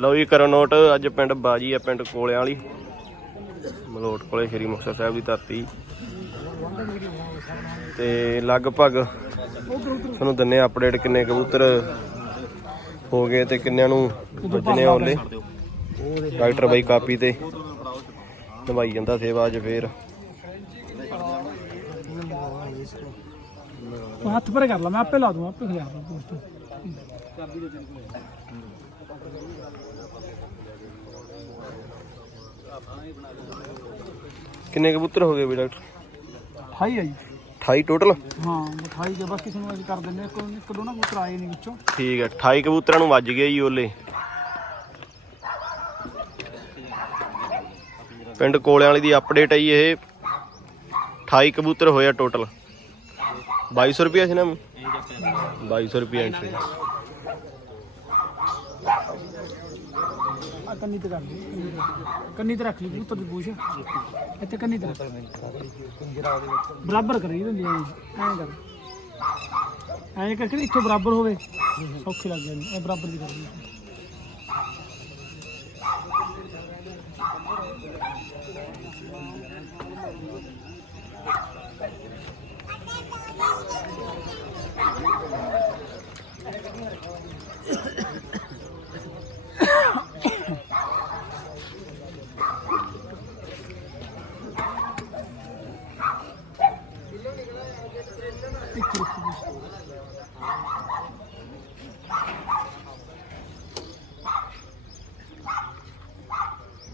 ਲਓ ਜੀ, ਕਰੋ ਨੋਟ, ਅੱਜ ਪਿੰਡ ਬਾਜੀ ਆ, ਪਿੰਡ ਕੋਲਿਆਂ ਵਾਲੀ। ਮਲੋਟ ਕੋਲੇ ਸ਼੍ਰੀ ਮੁਕਤਸਰ ਸਾਹਿਬ ਦੀ ਧਰਤੀ। ਤੇ ਲਗਭਗ ਤੁਹਾਨੂੰ ਦਿੰਨੇ ਅਪਡੇਟ ਕਿੰਨੇ ਕਬੂਤਰ ਹੋ ਗਏ ਤੇ ਕਿੰਨਿਆਂ ਨੂੰ ਵੱਜਣੇ ਆ ਡਾਕਟਰ ਬਾਈ ਕਾਪੀ ਤੇ ਨਵਾਈ ਜਾਂਦਾ ਸੇਵਾ ਅੱਜ ਫੇਰ। ਹੱਥ ਪਰੇ ਕਰ ਲਾ, ਮੈਂ ਆਪੇ ਲਾ ਦੂੰ ਆਪੇ ਖਿਲਾ ਦੂੰ ਪੋਸਟ ਕਿੰਨੇ ਕਬੂਤਰ ਹੋ ਗਏ ਬਈ ਡਾਕਟਰ? ਹਾਈ ਆਈ 28 ਟੋਟਲ ਹਾਂ ਮਿਠਾਈ ਜੇ ਬਸ ਕਿਸੇ ਨੂੰ ਅਸੀਂ ਕਰ ਦਿੰਦੇ। ਇੱਕ ਇੱਕ ਦੋ ਨਾ ਕਬੂਤਰ ਆਏ ਨਹੀਂ ਵਿੱਚੋਂ। ਠੀਕ ਹੈ 28 ਕਬੂਤਰਾਂ ਨੂੰ ਵੱਜ ਗਏ ਜੀ ਉਹਲੇ ਪਿੰਡ ਕੋਲਿਆਂ ਵਾਲੀ ਦੀ ਅਪਡੇਟ ਜੀ ਇਹ। 28 ਕਬੂਤਰ ਹੋਇਆ ਟੋਟਲ 2200 ਰੁਪਏ ਸੀ ਨਾ। 2200 ਰੁਪਏ ਐਂਟਰੀ ਕੰਨੀ ਤੇ ਕਰ ਦੇ ਕੰਨੀ ਤੇ ਕੰਨੀ ਤੇ ਰੱਖ ਲਈ ਕਬੂਤਰ ਦੀ ਪੂਛ। ਇੱਥੇ ਕੰਨੀ ਤੇ ਰੱਖ। ਬਰਾਬਰ ਕਰੀ ਦਿੰਦੀ ਐ ਐਂ ਕਰ। ਐਂ ਕਰਕੇ ਨਾ ਇੱਥੋਂ ਬਰਾਬਰ ਹੋਵੇ। ਸੌਖੀ ਲੱਗ ਜਾਂਦੀ, ਐ ਬਰਾਬਰ ਦੀ ਕਰਦੀ ਇੱਥੇ ਰੱਖੀ ਪੂਛ।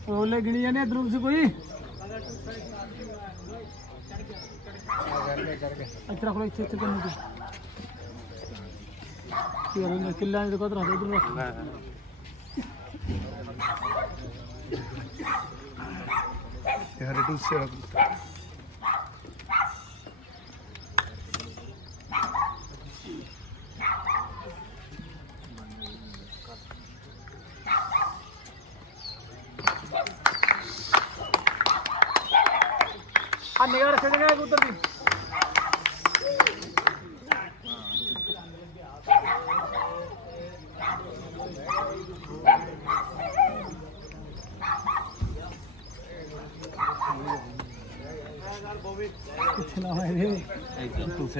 ਉਹ ਲੈ ਗਿਣੀ ਜਾਂਦੇ ਇਧਰੋਂ ਤੁਸੀਂ ਕੋਈ? ਇੱਥੇ ਰੱਖ ਲਓ ਇੱਥੇ ਇੱਥੇ ਕੰਨੀ ਤੇ ਕੀ ਹੋਇਆ ਕਿੱਲਾ ਦੇ ਕੋਲ ਰੱਖ ਇਧਰ ਰੱਖ ਹਰੇ ਟੂਸੇ ਆ ਨਿਗਾਹ ਰੱਖੇ ਜਗਾ ਕਬੂਤਰ ਦੀ। ਕਿੱਥੇ ਨਾ ਹੋਏ ਇਹ?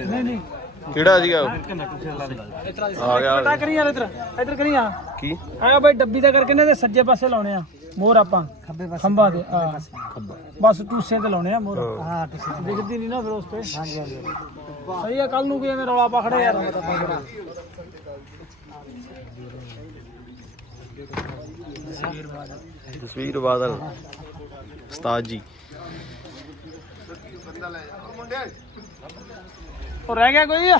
ਨਹੀਂ ਨਹੀਂ। ਕਿਹੜਾ ਸੀਗਾ ਉਹ? ਆ ਗਿਆ। ਪਤਾ ਕਰੀ ਯਾਰ ਇਧਰ। ਇਧਰ ਕਰੀ ਆ। ਕੀ? ਆ ਬਈ ਡੱਬੀ ਦਾ ਕਰਕੇ ਨੇ ਤੇ ਸੱਜੇ ਪਾਸੇ ਲਾਉਣੇ ਆ। ਮੋਰ ਆਪਾਂ ਖੱਬੇ ਪਾਸੇ ਖੰਭਾ ਦੇ ਆ ਬਸ ਟੂਸੇ ਤੇ ਲਾਉਣੇ ਆ ਮੋਰ। ਹਾਂ ਟੂਸੇ ਦਿਖਦੀ ਨਹੀਂ ਨਾ ਫਿਰ ਉਸ ਤੇ। ਹਾਂਜੀ ਹਾਂਜੀ। ਸਹੀ ਆ ਕੱਲ ਨੂੰ ਕੀ ਐਵੇਂ ਰੌਲਾ ਪਾ ਖੜੇ ਯਾਰ। ਤਸਵੀਰ ਬਾਦਲ ਉਸਤਾਦ ਜੀ। ਉਹ ਰਹਿ ਗਿਆ ਕੋਈ? ਆ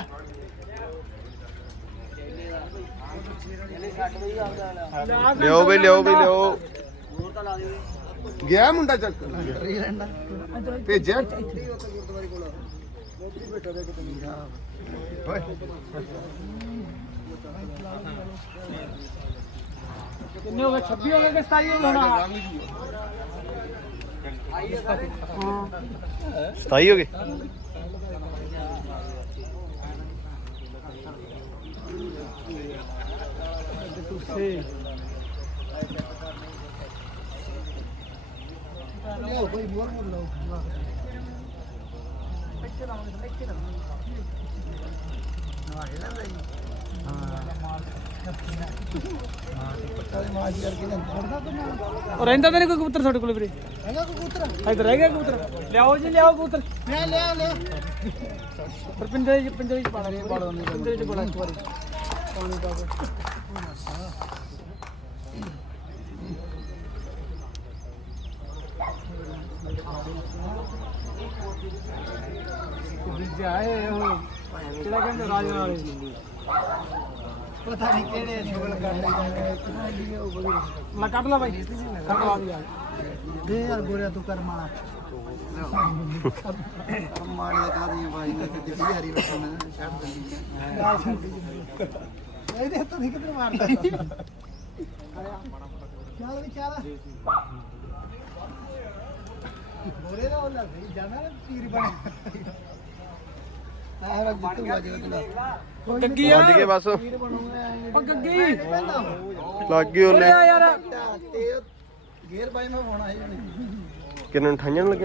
ਲਿਓ ਬਈ ਲਿਓ ਬਈ ਲਿਓ ਗਿਆ ਮੁੰਡਾ ਚੱਕ ਭੇਜਿਆ? ਕਿੰਨੇ ਹੋ ਗਏ? 26 ਹੋ ਗਏ ਕਿ 27 ਹੋ ਗਏ ਹੁਣ? ਹਾਂ 27 ਹੋ ਗਏ? ਉਹ ਰਹਿੰਦਾ ਤਾਂ ਨਹੀਂ ਕੋਈ ਕਬੂਤਰ ਤੁਹਾਡੇ ਕੋਲ ਵੀਰੇ। ਹੈਗਾ ਕਬੂਤਰ? ਇੱਧਰ ਰਹਿ ਗਿਆ ਕਬੂਤਰ। ਲਿਆਓ ਜੀ ਲਿਆਓ ਕਬੂਤਰ। ਲੈ ਲਿਆ ਲਿਆ। ਪਰ ਪਿੰਡੇ ਚ ਪਿੰਡੇ ਚ ਪਾਣਾ ਪਾ ਦੋ ਪਿੰਡੇ ਚ ਪਾਣਾ ਇੱਕ ਵਾਰੀ। ਪਾਣੀ ਪਾ ਕੇ ਦੂਜਾ ਹੈ ਉਹ ਕਿਹੜਾ ਕਹਿੰਦੇ ਰਾਜ ਵਾਲੇ ਪਤਾ ਨਹੀਂ ਕਿਹੜੇ ਸ਼ੁਗਲ ਕਰਦੇ ਮੈਂ ਕੱਢ ਲਾ ਬਾਈ। ਕੱਢ ਲਾ ਦੀ ਯਾਰ ਦੇ ਯਾਰ ਗੋਰਿਆ ਤੂੰ ਕਰ ਮਾਣਾ ਮਾਣੇ ਦਾ ਕਾਦੀਆਂ ਬਾਈ ਨੇ ਤੇ ਬਿਹਾਰੀ ਵਸਣ ਛੱਡ ਦਿੰਦੀ ਇਹਦੇ ਹੱਥੋਂ ਨਹੀਂ ਕਿੱਧਰ ਮਾਰਦਾ? ਚੱਲ ਵੀ ਚੱਲ। ਗੋਰੇ ਦਾ ਉਹ ਲੱਗ ਜਾਣਾ ਨਾ ਤੀਰ ਬਣੇ। ਹਰ ਜਿੱਤੂਗਾ ਜਿਹੜਾ ਬੰਦਾ ਗੱਗੀਆ ਵੱਜ ਗਏ ਬਸ। ਉਹ ਗੱਗੀ। ਲੱਗ ਗਈ ਓਏ ਉਹਨੇ ਆ ਯਾਰ। ਤੇ ਗੇਅਰ ਬਾਈ ਮੈਂ ਹੋਣਾ ਹੈ ਕਿੰਨੇ ਉਠਾਈਆਂ ਲੱਗੇ?